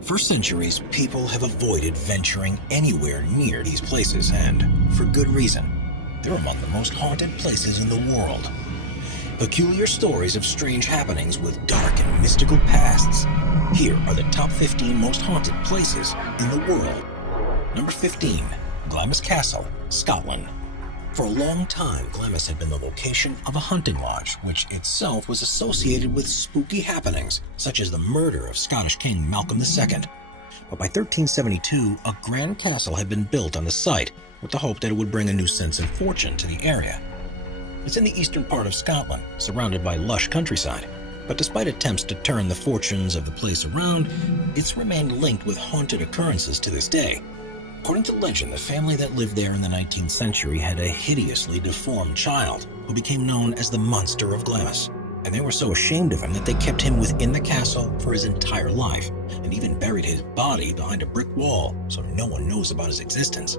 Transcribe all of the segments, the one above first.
For centuries, people have avoided venturing anywhere near these places, and for good reason. They're among the most haunted places in the world. Peculiar stories of strange happenings with dark and mystical pasts. Here are the top 15 most haunted places in the world. Number 15, Glamis Castle, Scotland. For a long time, Glamis had been the location of a hunting lodge, which itself was associated with spooky happenings, such as the murder of Scottish King Malcolm II. But by 1372, a grand castle had been built on the site, with the hope that it would bring a new sense of fortune to the area. It's in the eastern part of Scotland, surrounded by lush countryside. But despite attempts to turn the fortunes of the place around, it's remained linked with haunted occurrences to this day. According to legend, the family that lived there in the 19th century had a hideously deformed child who became known as the Monster of Glamis. And they were so ashamed of him that they kept him within the castle for his entire life, and even buried his body behind a brick wall so no one knows about his existence.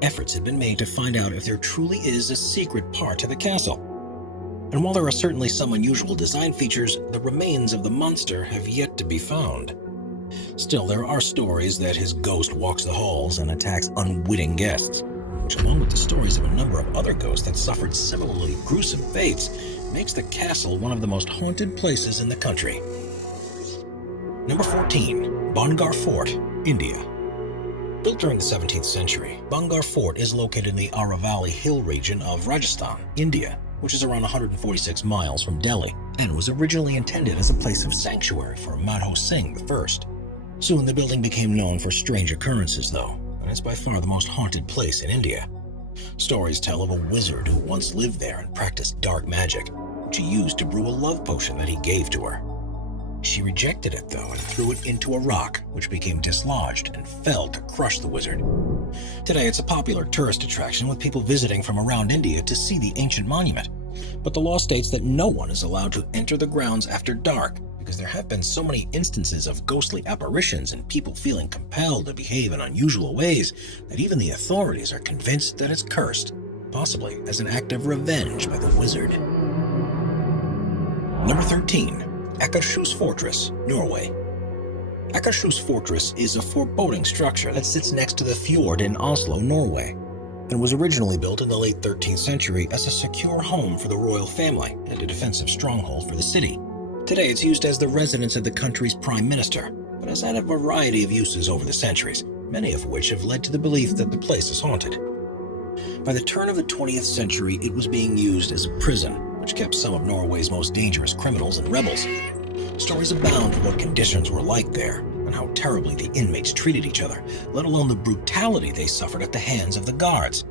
Efforts had been made to find out if there truly is a secret part to the castle. And while there are certainly some unusual design features, the remains of the monster have yet to be found. Still, there are stories that his ghost walks the halls and attacks unwitting guests, which, along with the stories of a number of other ghosts that suffered similarly gruesome fates, makes the castle one of the most haunted places in the country. Number 14, Bhangarh Fort, India. Built during the 17th century, Bhangarh Fort is located in the Aravalli Hill region of Rajasthan, India, which is around 146 miles from Delhi, and was originally intended as a place of sanctuary for Madho Singh I. Soon the building became known for strange occurrences, though, and it's by far the most haunted place in India. Stories tell of a wizard who once lived there and practiced dark magic, which he used to brew a love potion that he gave to her. She rejected it, though, and threw it into a rock, which became dislodged and fell to crush the wizard. Today, it's a popular tourist attraction with people visiting from around India to see the ancient monument. But the law states that no one is allowed to enter the grounds after dark, because there have been so many instances of ghostly apparitions and people feeling compelled to behave in unusual ways that even the authorities are convinced that it's cursed, possibly as an act of revenge by the wizard. Number 13. Akershus Fortress, Norway. Akershus Fortress is a foreboding structure that sits next to the fjord in Oslo, Norway, and was originally built in the late 13th century as a secure home for the royal family and a defensive stronghold for the city. Today, it's used as the residence of the country's prime minister, but has had a variety of uses over the centuries, many of which have led to the belief that the place is haunted. By the turn of the 20th century, it was being used as a prison, which kept some of Norway's most dangerous criminals and rebels. Stories abound of what conditions were like there, and how terribly the inmates treated each other, let alone the brutality they suffered at the hands of the guards.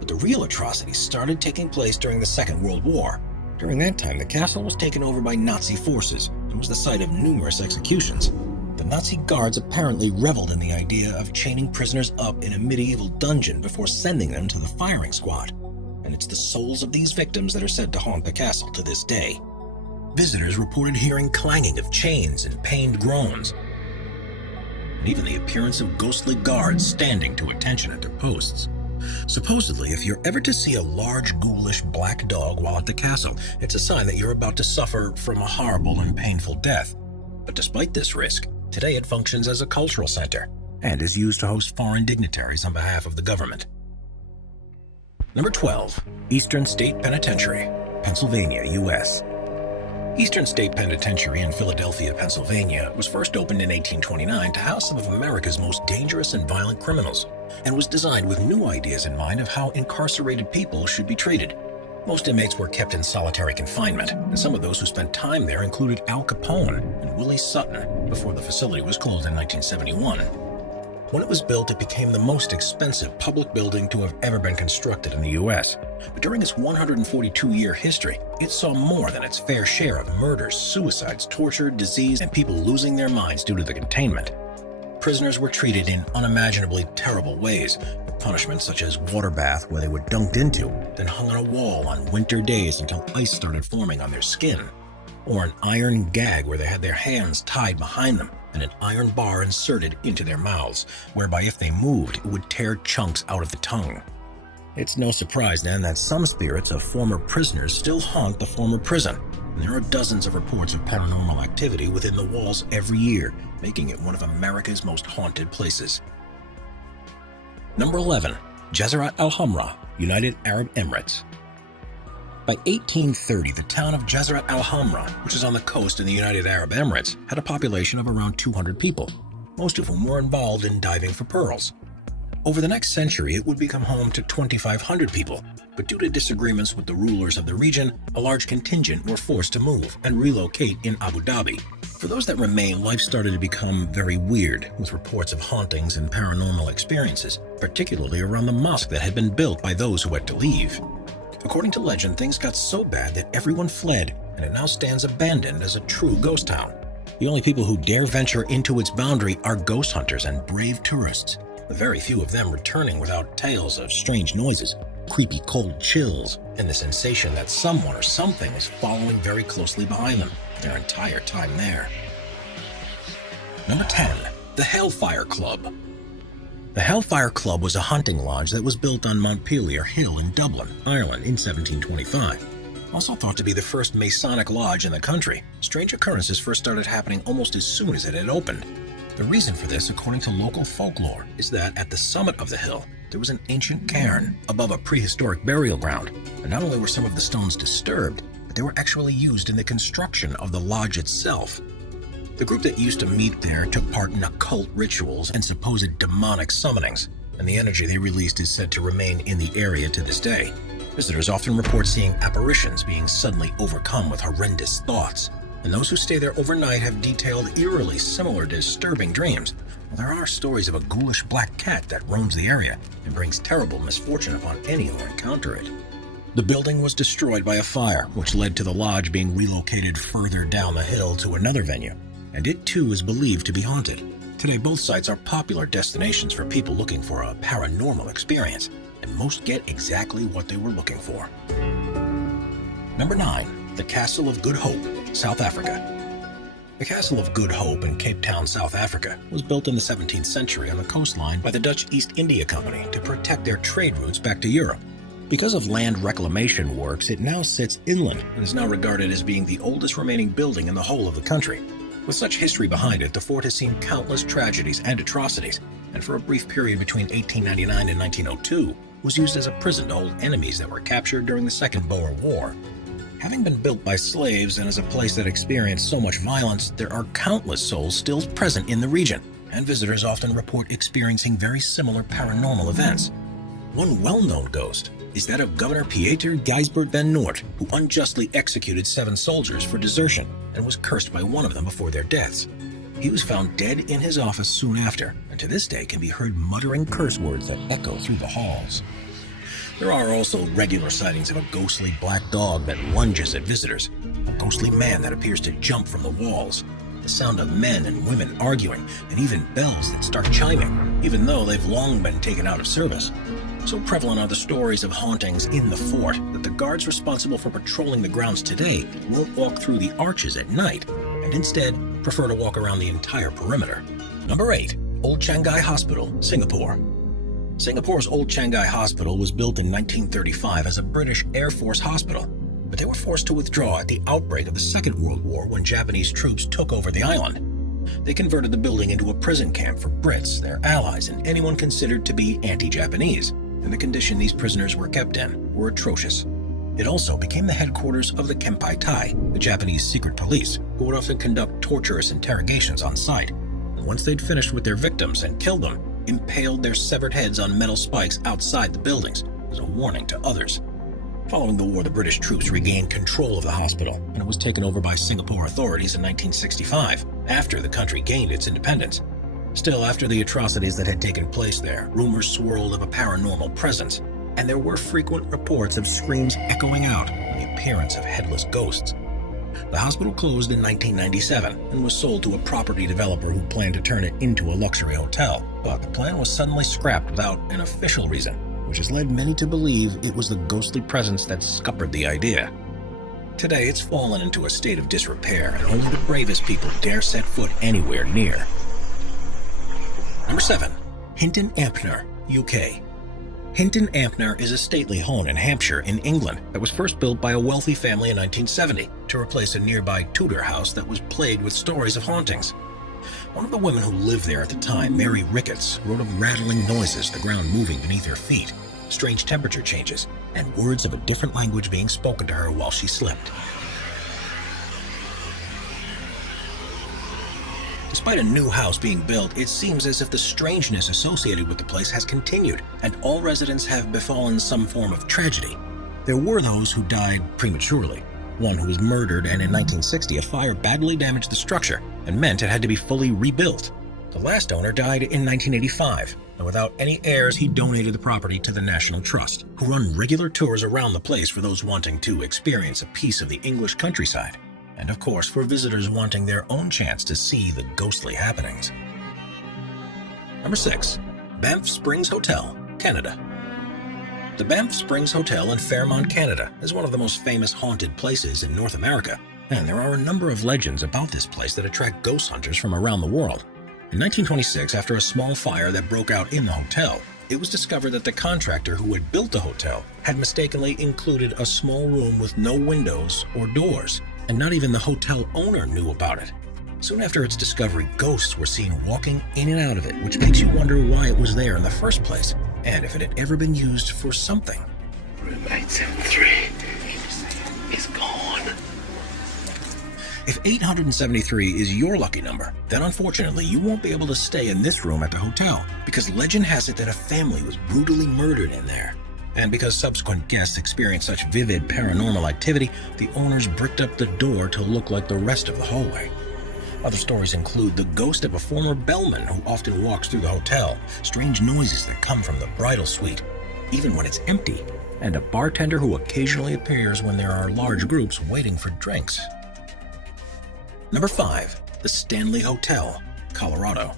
But the real atrocities started taking place during the Second World War. During that time, the castle was taken over by Nazi forces and was the site of numerous executions. The Nazi guards apparently reveled in the idea of chaining prisoners up in a medieval dungeon before sending them to the firing squad. And it's the souls of these victims that are said to haunt the castle to this day. Visitors reported hearing clanging of chains and pained groans, and even the appearance of ghostly guards standing to attention at their posts. Supposedly, if you're ever to see a large, ghoulish black dog while at the castle, it's a sign that you're about to suffer from a horrible and painful death. But despite this risk, today it functions as a cultural center and is used to host foreign dignitaries on behalf of the government. Number 12. Eastern State Penitentiary, Pennsylvania, U.S. Eastern State Penitentiary in Philadelphia, Pennsylvania was first opened in 1829 to house some of America's most dangerous and violent criminals, and was designed with new ideas in mind of how incarcerated people should be treated. Most inmates were kept in solitary confinement, and some of those who spent time there included Al Capone and Willie Sutton before the facility was closed in 1971. When it was built, it became the most expensive public building to have ever been constructed in the U.S. But during its 142-year history, it saw more than its fair share of murders, suicides, torture, disease, and people losing their minds due to the containment. Prisoners were treated in unimaginably terrible ways, with punishments such as water bath where they were dunked into, then hung on a wall on winter days until ice started forming on their skin, or an iron gag where they had their hands tied behind them and an iron bar inserted into their mouths, whereby if they moved, it would tear chunks out of the tongue. It's no surprise then that some spirits of former prisoners still haunt the former prison, and there are dozens of reports of paranormal activity within the walls every year, making it one of America's most haunted places. Number 11. Jazirat Al Hamara, United Arab Emirates. By 1830, the town of Jazirat Al Hamara, which is on the coast in the United Arab Emirates, had a population of around 200 people, most of whom were involved in diving for pearls. Over the next century, it would become home to 2,500 people, but due to disagreements with the rulers of the region, a large contingent were forced to move and relocate in Abu Dhabi. For those that remain, life started to become very weird, with reports of hauntings and paranormal experiences, particularly around the mosque that had been built by those who had to leave. According to legend, things got so bad that everyone fled, and it now stands abandoned as a true ghost town. The only people who dare venture into its boundary are ghost hunters and brave tourists, with very few of them returning without tales of strange noises, creepy cold chills, and the sensation that someone or something is following very closely behind them their entire time there. Number 10. The HellFire Club. The HellFire Club was a hunting lodge that was built on Montpelier Hill in Dublin, Ireland in 1725. Also thought to be the first Masonic lodge in the country, strange occurrences first started happening almost as soon as it had opened. The reason for this, according to local folklore, is that at the summit of the hill, there was an ancient cairn above a prehistoric burial ground, and not only were some of the stones disturbed, but they were actually used in the construction of the lodge itself. The group that used to meet there took part in occult rituals and supposed demonic summonings, and the energy they released is said to remain in the area to this day. Visitors often report seeing apparitions being suddenly overcome with horrendous thoughts, and those who stay there overnight have detailed eerily similar disturbing dreams. There are stories of a ghoulish black cat that roams the area and brings terrible misfortune upon any who encounter it. The building was destroyed by a fire, which led to the lodge being relocated further down the hill to another venue, and it too is believed to be haunted. Today, both sites are popular destinations for people looking for a paranormal experience, and most get exactly what they were looking for. Number 9. The Castle of Good Hope, South Africa. The Castle of Good Hope in Cape Town, South Africa, was built in the 17th century on the coastline by the Dutch East India Company to protect their trade routes back to Europe. Because of land reclamation works, it now sits inland and is now regarded as being the oldest remaining building in the whole of the country. With such history behind it, the fort has seen countless tragedies and atrocities, and for a brief period between 1899 and 1902, was used as a prison to hold enemies that were captured during the Second Boer War. Having been built by slaves and as a place that experienced so much violence, there are countless souls still present in the region, and visitors often report experiencing very similar paranormal events. One well-known ghost is that of Governor Pieter Gijsbert van Noort, who unjustly executed 7 soldiers for desertion and was cursed by one of them before their deaths. He was found dead in his office soon after, and to this day can be heard muttering curse words that echo through the halls. There are also regular sightings of a ghostly black dog that lunges at visitors, a ghostly man that appears to jump from the walls, the sound of men and women arguing, and even bells that start chiming, even though they've long been taken out of service. So prevalent are the stories of hauntings in the fort that the guards responsible for patrolling the grounds today won't walk through the arches at night, and instead prefer to walk around the entire perimeter. Number 8. Old Changi Hospital, Singapore. Singapore's Old Changi Hospital was built in 1935 as a British Air Force hospital, but they were forced to withdraw at the outbreak of the Second World War when Japanese troops took over the island. They converted the building into a prison camp for Brits, their allies, and anyone considered to be anti-Japanese, and the condition these prisoners were kept in were atrocious. It also became the headquarters of the Kempai Tai, the Japanese secret police, who would often conduct torturous interrogations on site, and once they'd finished with their victims and killed them, impaled their severed heads on metal spikes outside the buildings as a warning to others. Following the war, the British troops regained control of the hospital, and it was taken over by Singapore authorities in 1965, after the country gained its independence. Still, after the atrocities that had taken place there, rumors swirled of a paranormal presence, and there were frequent reports of screams echoing out and the appearance of headless ghosts. The hospital closed in 1997 and was sold to a property developer who planned to turn it into a luxury hotel, but the plan was suddenly scrapped without an official reason, which has led many to believe it was the ghostly presence that scuppered the idea. Today, it's fallen into a state of disrepair, and only the bravest people dare set foot anywhere near. Number 7. Hinton Ampner, UK. Hinton Ampner is a stately home in Hampshire in England that was first built by a wealthy family in 1970 to replace a nearby Tudor house that was plagued with stories of hauntings. One of the women who lived there at the time, Mary Ricketts, wrote of rattling noises, the ground moving beneath her feet, strange temperature changes, and words of a different language being spoken to her while she slept. Despite a new house being built, it seems as if the strangeness associated with the place has continued, and all residents have befallen some form of tragedy. There were those who died prematurely, one who was murdered, and in 1960 a fire badly damaged the structure and meant it had to be fully rebuilt. The last owner died in 1985, and without any heirs he donated the property to the National Trust, who run regular tours around the place for those wanting to experience a piece of the English countryside, and of course for visitors wanting their own chance to see the ghostly happenings. Number 6. Banff Springs Hotel, Canada. The Banff Springs Hotel in Fairmont, Canada is one of the most famous haunted places in North America, and there are a number of legends about this place that attract ghost hunters from around the world. In 1926, after a small fire that broke out in the hotel, it was discovered that the contractor who had built the hotel had mistakenly included a small room with no windows or doors, and not even the hotel owner knew about it. Soon after its discovery, ghosts were seen walking in and out of it, which makes you wonder why it was there in the first place, and if it had ever been used for something. Room 873 is gone. If 873 is your lucky number, then unfortunately you won't be able to stay in this room at the hotel, because legend has it that a family was brutally murdered in there. And because subsequent guests experienced such vivid paranormal activity, the owners bricked up the door to look like the rest of the hallway. Other stories include the ghost of a former bellman who often walks through the hotel, strange noises that come from the bridal suite, even when it's empty, and a bartender who occasionally appears when there are large groups waiting for drinks. Number 5. The Stanley Hotel, Colorado.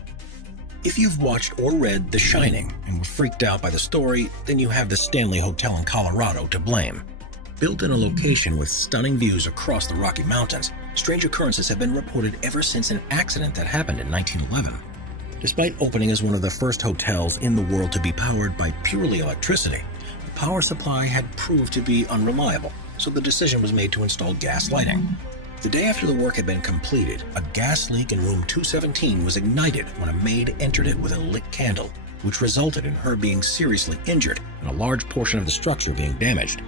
If you've watched or read The Shining and were freaked out by the story, then you have the Stanley Hotel in Colorado to blame. Built in a location with stunning views across the Rocky Mountains, strange occurrences have been reported ever since an accident that happened in 1911. Despite opening as one of the first hotels in the world to be powered by purely electricity, the power supply had proved to be unreliable, so the decision was made to install gas lighting. The day after the work had been completed, a gas leak in room 217 was ignited when a maid entered it with a lit candle, which resulted in her being seriously injured and a large portion of the structure being damaged.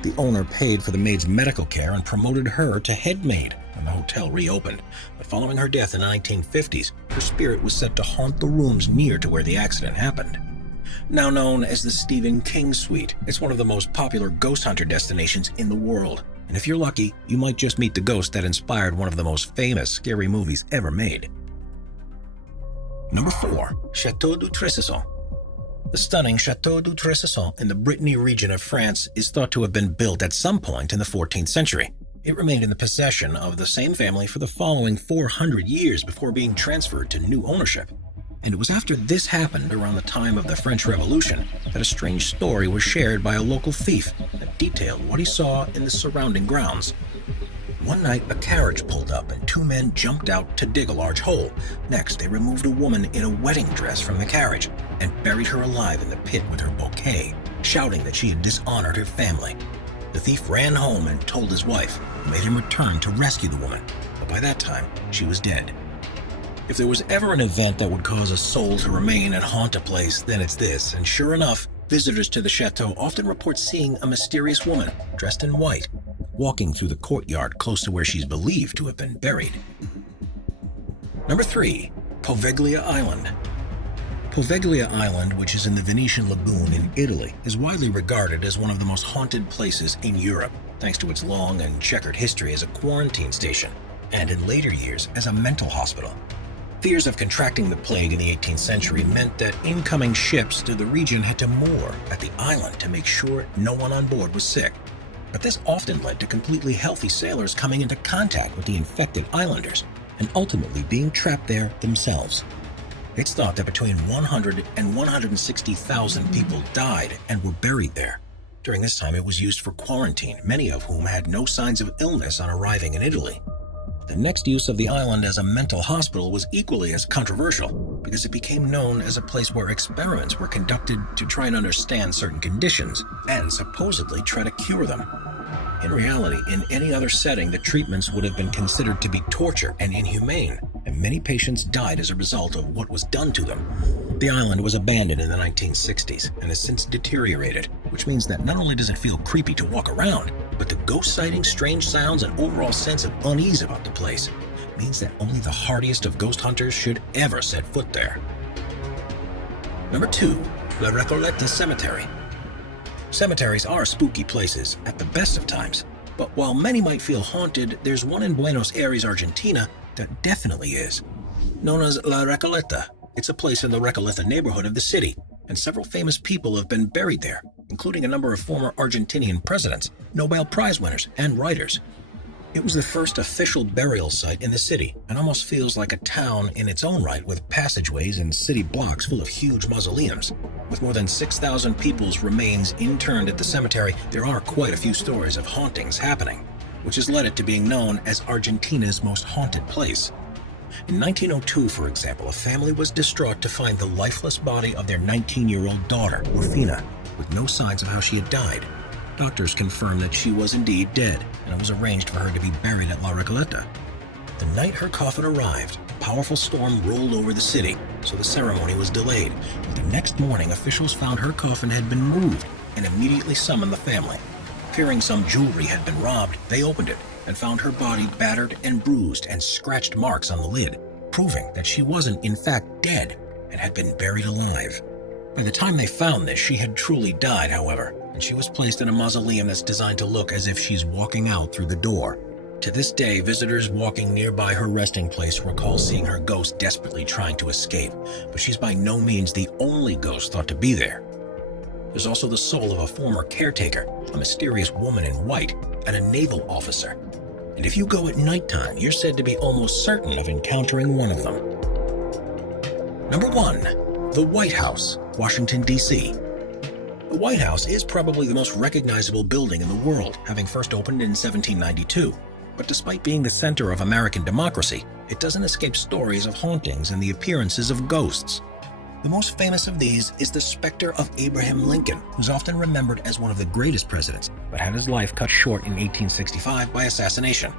The owner paid for the maid's medical care and promoted her to head maid when the hotel reopened, but following her death in the 1950s, her spirit was said to haunt the rooms near to where the accident happened. Now known as the Stephen King Suite, it's one of the most popular ghost hunter destinations in the world. And if you're lucky, you might just meet the ghost that inspired one of the most famous scary movies ever made. Number 4. Chateau de Trecesson. The stunning Chateau de Trecesson in the Brittany region of France is thought to have been built at some point in the 14th century. It remained in the possession of the same family for the following 400 years before being transferred to new ownership. And it was after this happened, around the time of the French Revolution, that a strange story was shared by a local thief that detailed what he saw in the surrounding grounds. One night, a carriage pulled up and 2 men jumped out to dig a large hole. Next, they removed a woman in a wedding dress from the carriage and buried her alive in the pit with her bouquet, shouting that she had dishonored her family. The thief ran home and told his wife, who made him return to rescue the woman, but by that time, she was dead. If there was ever an event that would cause a soul to remain and haunt a place, then it's this, and sure enough, visitors to the chateau often report seeing a mysterious woman, dressed in white, walking through the courtyard close to where she's believed to have been buried. Number 3. Poveglia Island. Poveglia Island, which is in the Venetian Lagoon in Italy, is widely regarded as one of the most haunted places in Europe, thanks to its long and checkered history as a quarantine station, and in later years as a mental hospital. Fears of contracting the plague in the 18th century meant that incoming ships to the region had to moor at the island to make sure no one on board was sick. But this often led to completely healthy sailors coming into contact with the infected islanders and ultimately being trapped there themselves. It's thought that between 100 and 160,000 people died and were buried there. During this time, it was used for quarantine, many of whom had no signs of illness on arriving in Italy. The next use of the island as a mental hospital was equally as controversial, because it became known as a place where experiments were conducted to try and understand certain conditions and supposedly try to cure them. In reality, in any other setting, the treatments would have been considered to be torture and inhumane, and many patients died as a result of what was done to them. The island was abandoned in the 1960s and has since deteriorated, which means that not only does it feel creepy to walk around, but the ghost sightings, strange sounds, and overall sense of unease about the place means that only the hardiest of ghost hunters should ever set foot there. Number 2. La Recoleta Cemetery. Cemeteries are spooky places at the best of times, but while many might feel haunted, there's one in Buenos Aires, Argentina that definitely is. Known as La Recoleta, it's a place in the Recoleta neighborhood of the city, and several famous people have been buried there, including a number of former Argentinian presidents, Nobel Prize winners, and writers. It was the first official burial site in the city, and almost feels like a town in its own right, with passageways and city blocks full of huge mausoleums. With more than 6,000 people's remains interned at the cemetery, there are quite a few stories of hauntings happening, which has led it to being known as Argentina's most haunted place. In 1902, for example, a family was distraught to find the lifeless body of their 19-year-old daughter, Rufina, with no signs of how she had died. Doctors confirmed that she was indeed dead, and it was arranged for her to be buried at La Recoleta. The night her coffin arrived, a powerful storm rolled over the city, so the ceremony was delayed. But the next morning, officials found her coffin had been moved and immediately summoned the family. Fearing some jewelry had been robbed, they opened it and found her body battered and bruised and scratched marks on the lid, proving that she wasn't in fact dead and had been buried alive. By the time they found this, she had truly died, however, and she was placed in a mausoleum that's designed to look as if she's walking out through the door. To this day, visitors walking nearby her resting place recall seeing her ghost desperately trying to escape, but she's by no means the only ghost thought to be there. There's also the soul of a former caretaker, a mysterious woman in white, and a naval officer. And if you go at nighttime, you're said to be almost certain of encountering one of them. Number 1. The White House, Washington, D.C. The White House is probably the most recognizable building in the world, having first opened in 1792. But despite being the center of American democracy, it doesn't escape stories of hauntings and the appearances of ghosts. The most famous of these is the specter of Abraham Lincoln, who's often remembered as one of the greatest presidents, but had his life cut short in 1865 by assassination.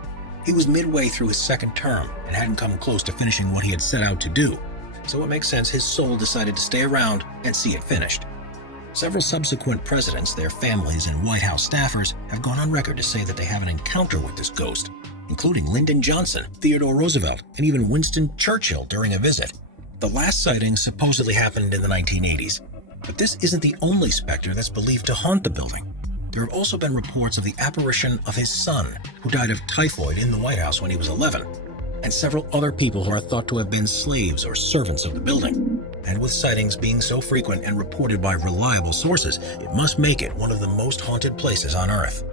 He was midway through his second term and hadn't come close to finishing what he had set out to do, so it makes sense his soul decided to stay around and see it finished. Several subsequent presidents, their families, and White House staffers have gone on record to say that they have an encounter with this ghost, including Lyndon Johnson, Theodore Roosevelt, and even Winston Churchill during a visit. The last sighting supposedly happened in the 1980s, but this isn't the only specter that's believed to haunt the building. There have also been reports of the apparition of his son, who died of typhoid in the White House when he was 11, and several other people who are thought to have been slaves or servants of the building. And with sightings being so frequent and reported by reliable sources, it must make it one of the most haunted places on Earth.